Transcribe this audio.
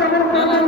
আমরা না